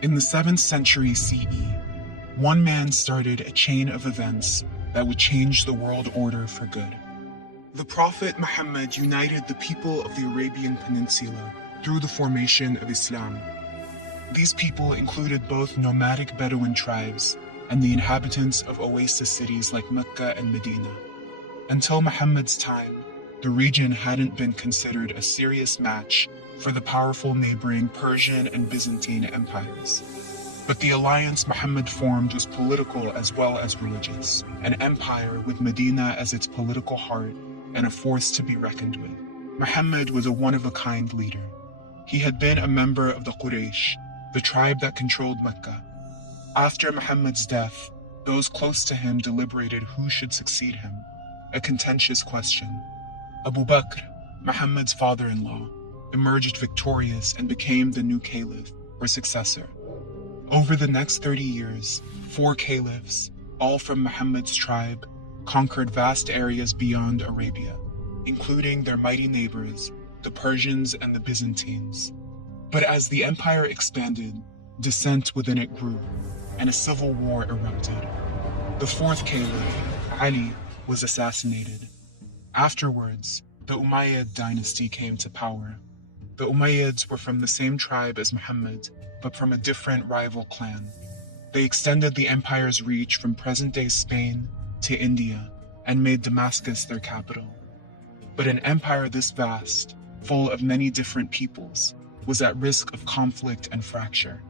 In the 7th century CE, one man started a chain of events that would change the world order for good. The Prophet Muhammad united the people of the Arabian Peninsula through the formation of Islam. These people included both nomadic Bedouin tribes and the inhabitants of oasis cities like Mecca and Medina. Until Muhammad's time, the region hadn't been considered a serious match for the powerful neighboring Persian and Byzantine empires. But the alliance Muhammad formed was political as well as religious, an empire with Medina as its political heart and a force to be reckoned with. Muhammad was a one-of-a-kind leader. He had been a member of the Quraysh, the tribe that controlled Mecca. After Muhammad's death, those close to him deliberated who should succeed him, a contentious question. Abu Bakr, Muhammad's father-in-law, emerged victorious and became the new caliph, or successor. Over the next 30 years, 4 caliphs, all from Muhammad's tribe, conquered vast areas beyond Arabia, including their mighty neighbors, the Persians and the Byzantines. But as the empire expanded, dissent within it grew, and a civil war erupted. The 4th caliph, Ali, was assassinated. Afterwards, the Umayyad dynasty came to power. The Umayyads were from the same tribe as Muhammad, but from a different rival clan. They extended the empire's reach from present-day Spain to India and made Damascus their capital. But an empire this vast, full of many different peoples, was at risk of conflict and fracture.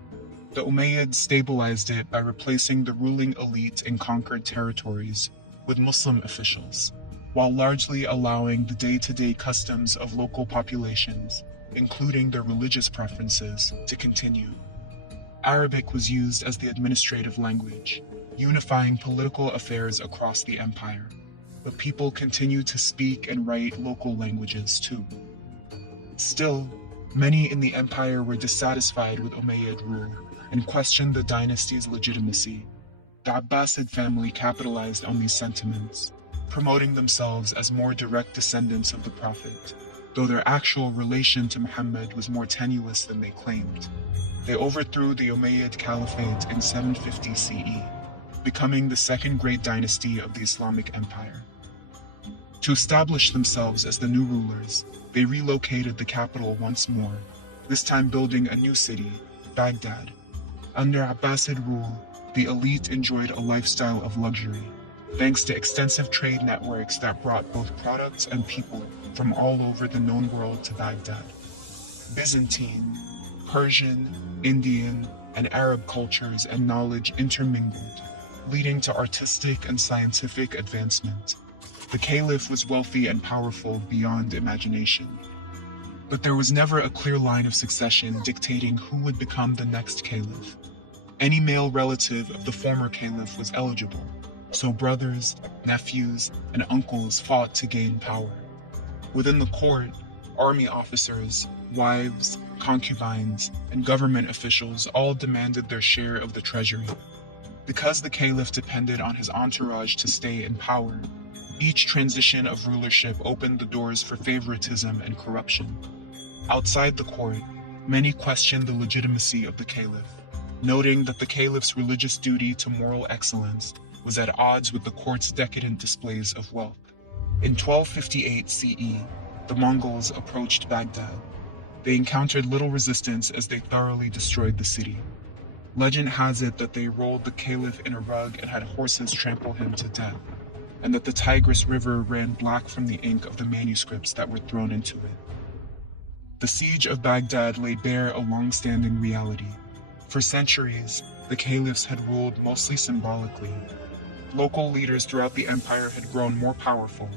The Umayyads stabilized it by replacing the ruling elite in conquered territories with Muslim officials, while largely allowing the day-to-day customs of local populations, including their religious preferences, to continue. Arabic was used as the administrative language, unifying political affairs across the empire, but people continued to speak and write local languages too. Still, many in the empire were dissatisfied with Umayyad rule and questioned the dynasty's legitimacy. The Abbasid family capitalized on these sentiments, promoting themselves as more direct descendants of the Prophet, though their actual relation to Muhammad was more tenuous than they claimed. They overthrew the Umayyad Caliphate in 750 CE, becoming the second great dynasty of the Islamic Empire. To establish themselves as the new rulers, they relocated the capital once more, this time building a new city, Baghdad. Under Abbasid rule, the elite enjoyed a lifestyle of luxury, thanks to extensive trade networks that brought both products and people from all over the known world to Baghdad. Byzantine, Persian, Indian, and Arab cultures and knowledge intermingled, leading to artistic and scientific advancement. The caliph was wealthy and powerful beyond imagination. But there was never a clear line of succession dictating who would become the next caliph. Any male relative of the former caliph was eligible, so brothers, nephews, and uncles fought to gain power. Within the court, army officers, wives, concubines, and government officials all demanded their share of the treasury. Because the caliph depended on his entourage to stay in power, each transition of rulership opened the doors for favoritism and corruption. Outside the court, many questioned the legitimacy of the caliph, noting that the caliph's religious duty to moral excellence was at odds with the court's decadent displays of wealth. In 1258 CE, the Mongols approached Baghdad. They encountered little resistance as they thoroughly destroyed the city. Legend has it that they rolled the caliph in a rug and had horses trample him to death, and that the Tigris River ran black from the ink of the manuscripts that were thrown into it. The siege of Baghdad laid bare a long-standing reality. For centuries, the caliphs had ruled mostly symbolically. Local leaders throughout the empire had grown more powerful,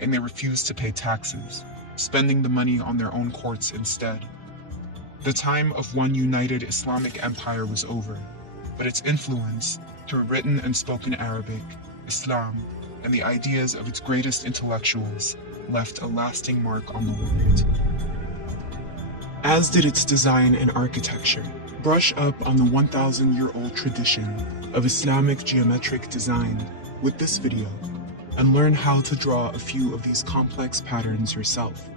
and they refused to pay taxes, spending the money on their own courts instead. The time of one united Islamic empire was over, but its influence, through written and spoken Arabic, Islam, and the ideas of its greatest intellectuals, left a lasting mark on the world. As did its design and architecture. Brush up on the 1,000-year-old tradition of Islamic geometric design with this video, and learn how to draw a few of these complex patterns yourself.